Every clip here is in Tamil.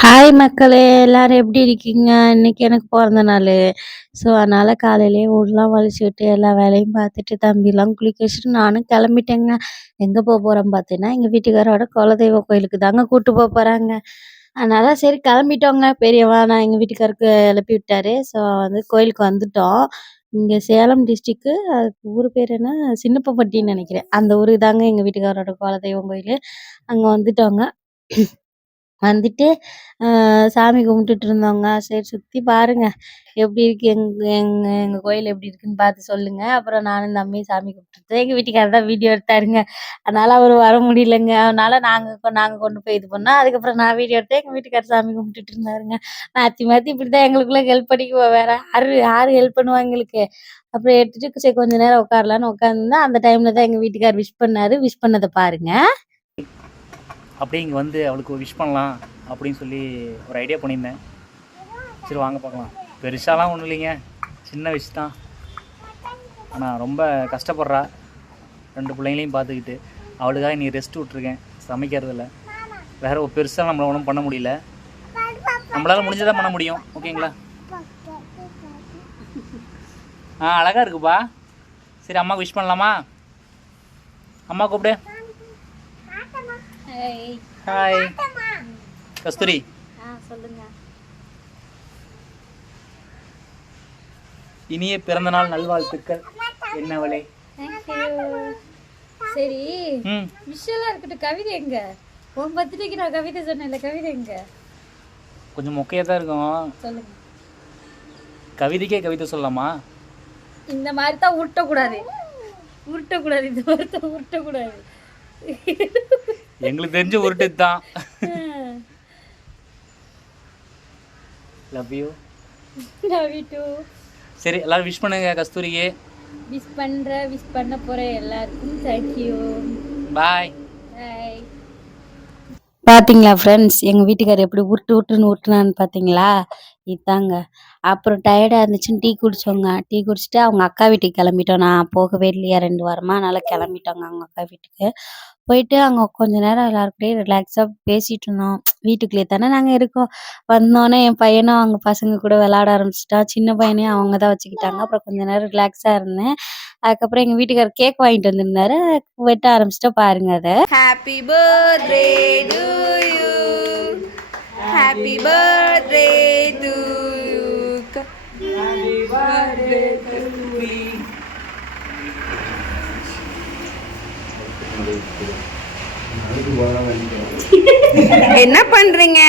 ஹாய் மக்களே! எல்லாரும் எப்படி இருக்கீங்க? இன்னைக்கு எனக்கு பொறந்த நாளு. ஸோ, அதனால காலையிலேயே வீடெல்லாம் வழிச்சுட்டு, எல்லா வேலையும் பார்த்துட்டு, தம்பிலாம் குளிக்க வச்சுட்டு நானும் கிளம்பிட்டேங்க. எங்க போறோம் பார்த்தீங்கன்னா, எங்க வீட்டுக்காரோட குலதெய்வ கோயிலுக்கு தாங்க கூட்டு போறாங்க. அதனால சரி கிளம்பிட்டோங்க. பெரியவா நான் எங்க வீட்டுக்காருக்கு எழுப்பி விட்டாரு. ஸோ, கோயிலுக்கு வந்துட்டோம். இங்க சேலம் டிஸ்ட்ரிக்ட் ஊர் பேர் என்ன? சின்னப்பம்பட்டின்னு நெனைக்கிறேன். அந்த ஊருக்கு தாங்க எங்க வீட்டுக்காரோட குலதெய்வம் கோயிலு. அங்க வந்துட்டோங்க. வந்துட்டு சாமி கும்பிட்டுட்டு இருந்தோங்க. சரி சுத்தி பாருங்க. எப்படி இருக்கு எங்க எங்க எங்க கோயில் எப்படி இருக்குன்னு பார்த்து சொல்லுங்க. அப்புறம் நானும் தம்பியும் சாமி கும்பிட்டுட்டு எங்க வீட்டுக்காரர் தான் வீடியோ எடுத்தாருங்க. அதனால அவரு வர முடியலங்க. அதனால நாங்க கொண்டு போய் இது பண்ணோம். அதுக்கப்புறம் நான் வீடியோ எடுத்தேன். எங்க வீட்டுக்காரர் சாமி கும்பிட்டுட்டு இருந்தாருங்க. மாத்தி மாத்தி இப்படிதான் எங்களுக்குள்ள ஹெல்ப் பண்ணிக்குவோம். வேற யாரு ஹெல்ப் பண்ணுவா எங்களுக்கு? அப்புறம் எடுத்துட்டு சரி கொஞ்ச நேரம் உட்காரலான்னு உட்காந்துருந்தேன். அந்த டைம்ல தான் எங்க வீட்டுக்காரர் விஷ் பண்ணாரு. விஷ் பண்ணத பாருங்க. அப்படியே இங்கே வந்து அவளுக்கு விஷ் பண்ணலாம் அப்படின்னு சொல்லி ஒரு ஐடியா பண்ணியிருந்தேன். சரி வாங்க பார்க்கலாம். பெருசாலாம் ஒன்றும் இல்லைங்க, சின்ன விஷ் தான். ஆனால் ரொம்ப கஷ்டப்படுறா 2 பிள்ளைங்களையும் பார்த்துக்கிட்டு. அவளுக்காக நீ ரெஸ்ட் விட்ருக்கேன் சமைக்கிறதில்ல. வேறு ஒரு பெருசாக நம்மளை ஒன்றும் பண்ண முடியல. நம்மளால் முடிஞ்சதான் பண்ண முடியும். ஓகேங்களா? அழகாக இருக்குப்பா. சரி அம்மாவுக்கு விஷ் பண்ணலாமா? அம்மா கூப்பிடு. ஹாய் கஸ்தூரி. சொல்லுங்க. இனிய பிறந்தநாள் நல்வாழ்த்துக்கள் என்னவளே. சரி விஷயம்லாம் இருக்கட்டும். கவிதை எங்க? உன் பர்த்டேக்கு நான் கவிதை சொன்னேன்ல, கவிதை எங்க? கொஞ்சம் மொக்கையாக தான் இருக்கும். சொல்லுங்க. கவிதைக்கே கவிதை சொல்லலாமா? இந்த மாதிரி தான் உருட்டக்கூடாது. இந்த மாதிரி தான் உருட்டக்கூடாது. எங்களுக்கு தெரிஞ்ச உருட்டு தான். Love you. சரி எல்லாரும் விஷ் பண்ணுங்க கஸ்தூரியே. விஷ் பண்ண போற எல்லாருக்கும் தேங்க் யூ. பாய். பார்த்தீங்களா ஃப்ரெண்ட்ஸ், எங்கள் வீட்டுக்காரர் எப்படி உருட்டுனான்னு பார்த்தீங்களா? இதாங்க. அப்புறம் டயர்டாக இருந்துச்சுன்னு டீ குடித்தோங்க. டீ குடிச்சிட்டு அவங்க அக்கா வீட்டுக்கு கிளம்பிட்டோம். நான் போகவே இல்லையா 2 வாரமாக, அதனால் கிளம்பிட்டோங்க அவங்க அக்கா வீட்டுக்கு. போயிட்டு அங்கே கொஞ்ச நேரம் எல்லாருக்கூடயும் ரிலாக்ஸாக பேசிகிட்டு இருந்தோம். வீட்டுக்குள்ளேயே தானே நாங்கள் இருக்கோம். வந்தோடனே என் பையனும் அவங்க பசங்க கூட விளாட ஆரம்பிச்சிட்டான். சின்ன பையனையும் அவங்க தான் வச்சுக்கிட்டாங்க. அப்புறம் கொஞ்ச நேரம் ரிலாக்ஸாக இருந்தேன். அதுக்கப்புறம் எங்கள் வீட்டுக்காரர் கேக் வாங்கிட்டு வந்திருந்தாரு. வெட்ட ஆரம்பிச்சிட்டா பாருங்க அதை. Happy birthday to you. Happy birthday to you. Happy birthday to me. என்ன பண்றீங்க?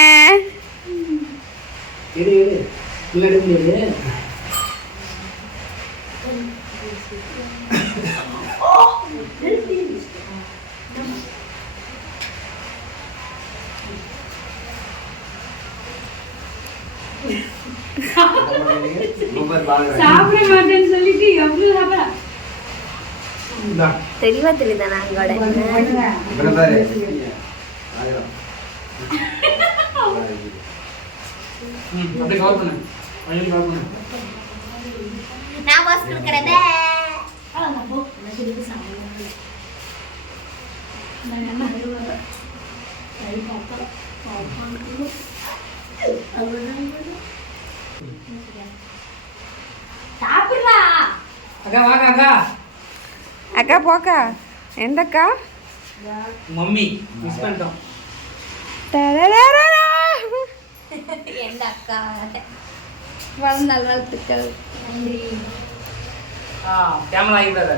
சாப்பிட மாட்டேன்னு சொல்லிட்டு எவ்வளவு தெளிவா தெரியுதா? நாங்களோட நான் வாஸ் கொடுக்கறதே சாப்பிடுறா. அக்கா வாங்க அக்கா. அக்கா போக்கா. எந்தக்கா? மம்மி மிஸ் பண்ணிட்டோம். எந்த அக்கா? வாழ்நாள் வாழ்த்துக்கள். நன்றி. கேமரா ஆகிவிடாத.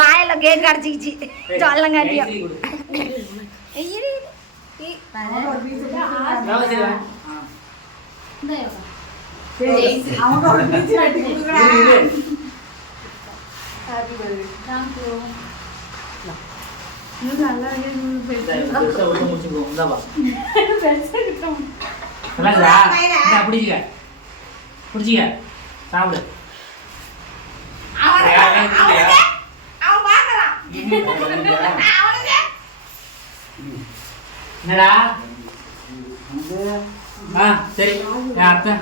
வாயில கேக் அடிச்சிக்கிச்சு சொல்லங்காட்டியும். பிடிச்சிக்க சாப்பிடு. என்னடா? சரி அத்தை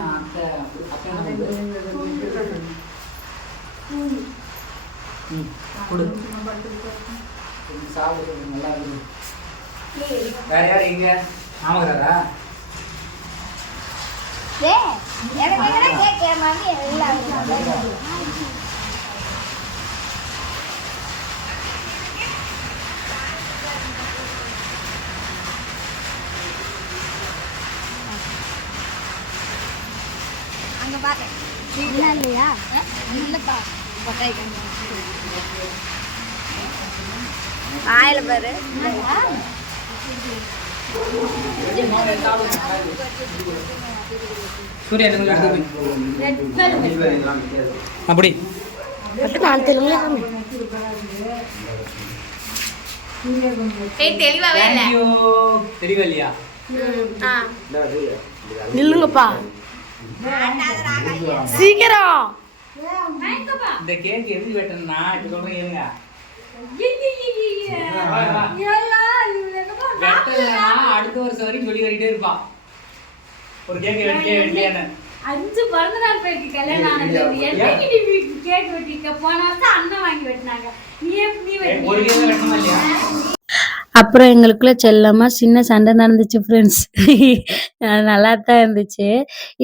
ம் கொடு சாப்பிடு நல்லா இருக்குது. வேற யார் எங்க ஆமாங்கிறாரா? அங்க பாரு இல்லையா இல்லப்பா வாயில பாரு சூர்யா அப்படி தெளிவாவே இல்ல தெரியவே இல்லையா? நில்லுங்கப்பா சீக்கிரம் இந்த கேக் எப்படி வெட்டணும்னா இப்ப சொல்றேன் இருங்க. வெட்டலனா அடுத்த வருஷம் வரைக்கும் சொல்லி கட்டிட்டே இருப்பா. ஒரு கேக் வெட்டலையான்னு 5 பிறந்த நாள் பேருக்கு கல்யாணம் ஆனது. என்னைக்கு நீ கேக் வெட்டிக்க? போன வருஷம் அண்ணன் வாங்கி வெட்டினாங்க. நீ ஒரு கேக் வெட்டணுமா இல்லையா? அப்புறம் எங்களுக்குள்ள செல்லமா சின்ன சண்டை நடந்துச்சு ஃப்ரெண்ட்ஸ். நல்லா தான் இருந்துச்சு.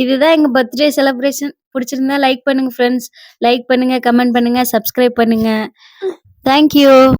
இதுதான் எங்க பர்த்டே செலிப்ரேஷன். பிடிச்சிருந்தா லைக் பண்ணுங்க ஃப்ரெண்ட்ஸ். லைக் பண்ணுங்க, கமெண்ட் பண்ணுங்க, சப்ஸ்கிரைப் பண்ணுங்க. தேங்க்யூ.